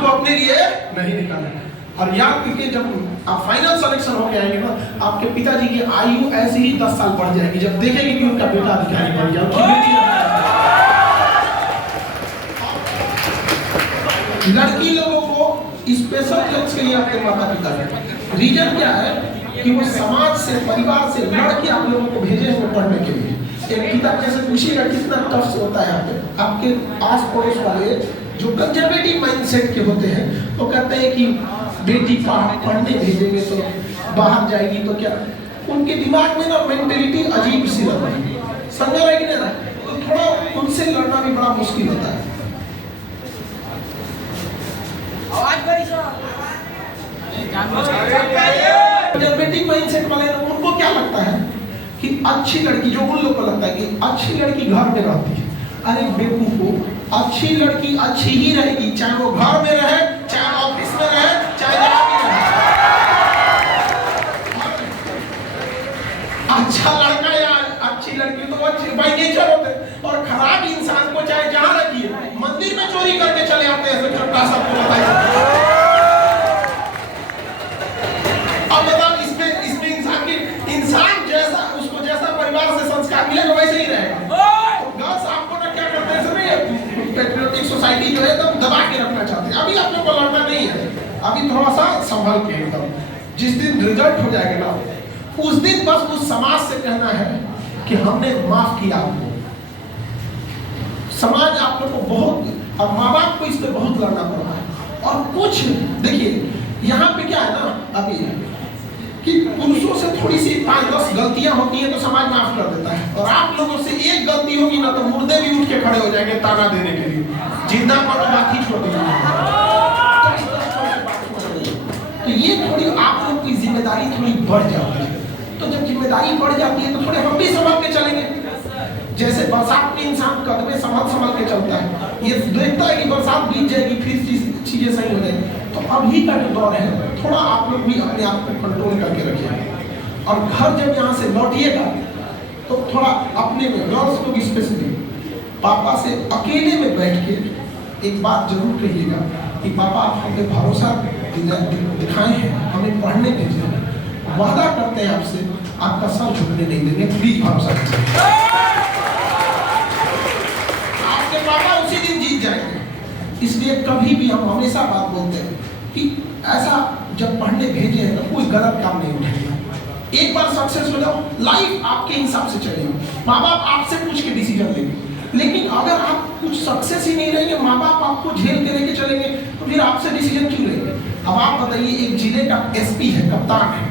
को अपने लिए नहीं निकाले। और याद रखिए, जब आप फाइनल सिलेक्शन हो के आएंगे ना, आपके पिताजी की आयु ऐसे ही 10 साल बढ़ जाएगी जब देखेंगे कि उनका बेटा अधिकारी बन गया। लड़की लोगों को स्पेशल क्लास के लिए आपके माता पिता हैं। रीजन क्या है कि वो समाज से, परिवार से लड़के आप लोगों को भेजे हैं पढ़ने के लिए। एक पिता कैसे पूछिएगा कितना टफ होता है आपके आस पड़ोस वाले जो कंजर्वेटिव माइंडसेट के होते हैं, वो कहते हैं कि बेटी पढ़ने भेजेंगे तो बाहर जाएगी तो क्या, उनके दिमाग में ना मेंटेलिटी अजीब सी लगती है, समझ रहे कि नहीं? तो थोड़ा उनसे लड़ना भी बड़ा मुश्किल होता है। कंजर्वेटिव माइंडसेट वाले उनको क्या लगता है कि अच्छी लड़की, जो उन लोग को लगता है कि अच्छी लड़की घर में रहती है। अरे बेवकूफो, अच्छी लड़की अच्छी ही रहेगी, चाहे वो घर में रहे, चाहे ऑफिस में रहे, चाहे जहाँ भी रहे। अच्छा लड़का या अच्छी लड़की तो अच्छी बाय नेचर होते हैं, और खराब इंसान को चाहे जहाँ रखिए, मंदिर में चोरी करके चले आते हैं, छोटा सबको बताइए। अब बताओ, इसमें इंसान जैसा, उसको जैसा परिवार से संस्कार मिलेगा वैसे ही रहेगा। गर्ल्स आपको ना क्या करते हैं, सभी पैट्रियोटिक सोसाइटी जो है एकदम दबा के रखना चाहते हैं। अभी आप लोग को लड़ना नहीं है, अभी थोड़ा सा संभल के एकदम। जिस दिन रिजल्ट हो जाएगा ना, उस दिन बस उस समाज से कहना है कि हमने माफ किया आपको। समाज आप लोग को बहुत, और माँ बाप को इस पे बहुत लड़ना पड़ रहा है। और कुछ देखिए, यहाँ पे क्या है ना अभी कि पुरुषों से थोड़ी सी 5-10 गलतियां होती हैं तो समाज माफ कर देता है, और आप लोगों से एक गलती होगी ना तो मुर्दे भी उठ के खड़े हो जाएंगे ताना देने के लिए, जिंदा पर बात ही छोड़ दी। तो ये थोड़ी आप लोग की जिम्मेदारी थोड़ी बढ़ जाती है। तो जब जिम्मेदारी बढ़ जाती है तो थोड़े हम भी संभल के चलेंगे। जैसे बरसात में इंसान कदमे संभल के चलता है, ये देखता है कि बरसात बीत जाएगी फिर चीजें सही हो जाएगी। तो अभी का जो दौर है, थोड़ा आप लोग भी अपने आप को कंट्रोल करके रखिए। और घर जब यहाँ से लौटिएगा तो थोड़ा अपने में, गर्ल्स लोग स्पेशली, पापा से अकेले में बैठ के एक बात जरूर कहिएगा कि पापा आप हमें भरोसा दिखाए हैं, हमें पढ़ने भेजे हैं, वादा करते हैं आपसे आपका सर झुकने नहीं देंगे, प्लीज भरोसा कीजिए। आपके पापा उसी दिन जीत जाएंगे। इसलिए कभी भी हम हमेशा बात बोलते हैं कि ऐसा जब पढ़ने भेजे हैं तो कोई गलत काम नहीं उठाएगा। एक बार सक्सेस हो जाओ, लाइफ आपके हिसाब से चलेगी। माँ बाप आपसे पूछ के डिसीजन लेंगे, लेकिन अगर आप कुछ सक्सेस ही नहीं रहेंगे, माँ बाप आपको झेल के लेके चलेंगे, तो फिर आपसे डिसीजन क्यों लेंगे? अब आप बताइए, एक जिले का एसपी है, कप्तान है,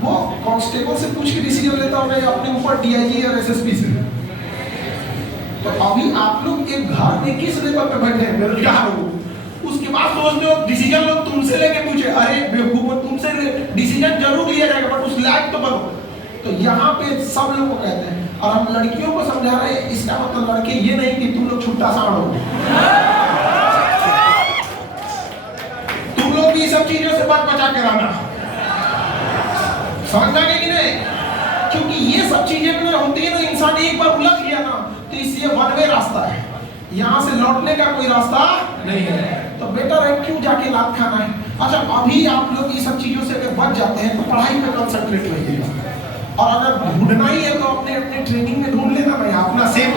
वो कांस्टेबल से पूछ के डिसीजन लेता होगा या अपने ऊपर डीआईजी और एसएसपी से? तो अभी आप लोग एक घर में किस लेवल पे बैठे हैं, बेरोजगार हो, उसके बाद सोचते हो डिसीजन लोग तुमसे लेके पूछे। अरे बेवकूफ, तुमसे डिसीजन जरूर लिया जाएगा बट उस लायक तो बनो। तो यहाँ पे सब लोग को कहते हैं, और हम लड़कियों को समझा रहे हैं, इसका मतलब लड़के ये नहीं कि तुम लोग छुट्टा साड़ हो, तुम लोग भी सब चीजों से बात बचा के रहना, समझ गए कि नहीं? क्योंकि ये सब चीजें ना होती है ना, इंसान एक बार उलझ गया ना तो इसलिए वन वे रास्ता है, यहाँ से लौटने का कोई रास्ता नहीं है। तो बेटर है क्यों जाके लात खाना है। अच्छा, अभी आप लोग ये सब चीजों से अगर बच जाते हैं तो पढ़ाई पे कंसंट्रेट रहिएगा, और अगर ढूंढना ही है तो अपने अपने ट्रेनिंग में ढूंढ लेना भाई, अपना सेम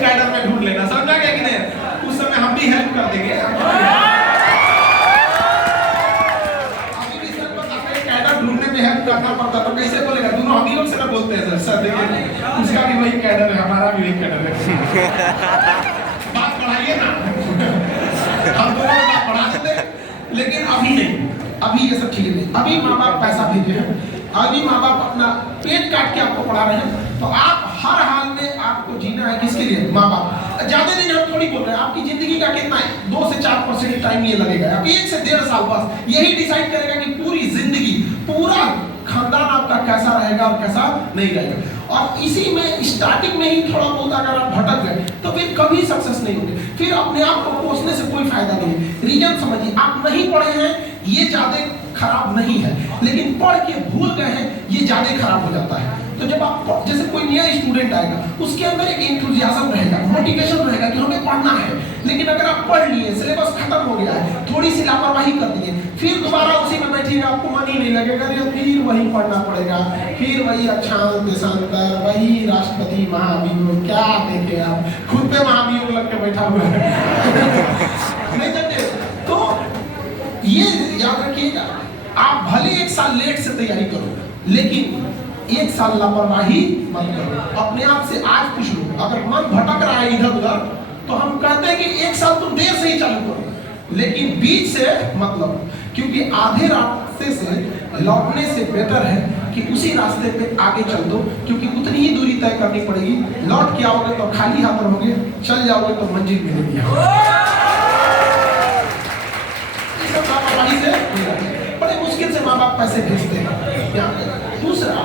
कैडर में ढूंढ लेना, समझा गया कि नहीं? उस समय हम भी हेल्प कर देंगे। ढूंढने में हेल्प करना पड़ता तो कैसे बोलेगा? दोनों हम ही लोग से ना बोलते हैं सर देखिए उसका भी वही कैडर है, हमारा भी वही कैडर है। बात बढ़ाइए ना, हम दोनों बात बढ़ा देते, लेकिन अभी नहीं, अभी ये सब चीजें नहीं। अभी माँ बाप पैसा भेजे हैं, अभी माँ बाप अपना पेट काट के आपको पढ़ा रहे हैं, तो आप हर हाल में आपको जीना है किसके लिए? माँ बाप। ज्यादा दिन हम थोड़ी बोल रहे हैं, आपकी जिंदगी का कितना है? 2 से 4% टाइम ये लगेगा, आप 1 से 1.5 साल बस यही डिसाइड करेगा कि पूरी जिंदगी, पूरा खानदान आपका कैसा रहेगा और कैसा नहीं रहेगा। और इसी में स्टार्टिंग में ही थोड़ा बहुत अगर आप भटक गए तो फिर कभी सक्सेस नहीं होंगे, फिर अपने आप को कोसने से कोई फायदा नहीं है। रीजन समझिए, आप नहीं पढ़े हैं ये ज्यादा खराब नहीं है, लेकिन पढ़ के भूल गए हैं ये ज्यादा खराब हो जाता है। तो जब आप, जैसे कोई नया स्टूडेंट आएगा उसके अंदर एक इंथुजियाज्म रहेगा, मोटिवेशन रहेगा कि हमें पढ़ना है। लेकिन अगर आप पढ़ लिए, सिलेबस खत्म हो गया है, थोड़ी सी लापरवाही कर दिए, फिर दोबारा उसी में बैठिएगा, आपको मन ही नहीं लगेगा, फिर वही पढ़ना पड़ेगा, फिर वही अक्षांश देशांतर, वही राष्ट्रपति महाभियोग, क्या देखे आप, खुद पे महाभियोग लग के बैठा हुआ है। नहीं जानते? तो ये याद रखिएगा, आप भले 1 साल लेट से तैयारी करो, लेकिन 1 साल लापरवाही मत करो। अपने आप से आज पूछ लो, अगर मन भटक रहा है इधर उधर, तो हम कहते हैं कि 1 साल तुम देर से ही चालू करो, लेकिन बीच से मतलब, क्योंकि आधे रास्ते से लौटने से बेटर है कि उसी रास्ते पे आगे चल दो, क्योंकि उतनी ही दूरी तय करनी पड़ेगी। लौट के आओगे तो खाली हाथ रहोगे, चल जाओगे तो मंजिल मिलेगी। लापरवाही से बड़े मुश्किल से माँ बाप पैसे भेजते हैं। दूसरा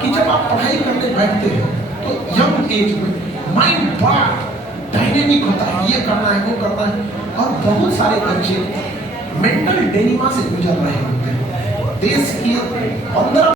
कि जब आप पढ़ाई करने बैठते हैं तो यंग एज में माइंड बड़ा डायनेमिक होता है, ये करना है, वो करना है, और बहुत सारे बच्चे मेंटल डिलेमा से गुजर रहे होते हैं। देश के 15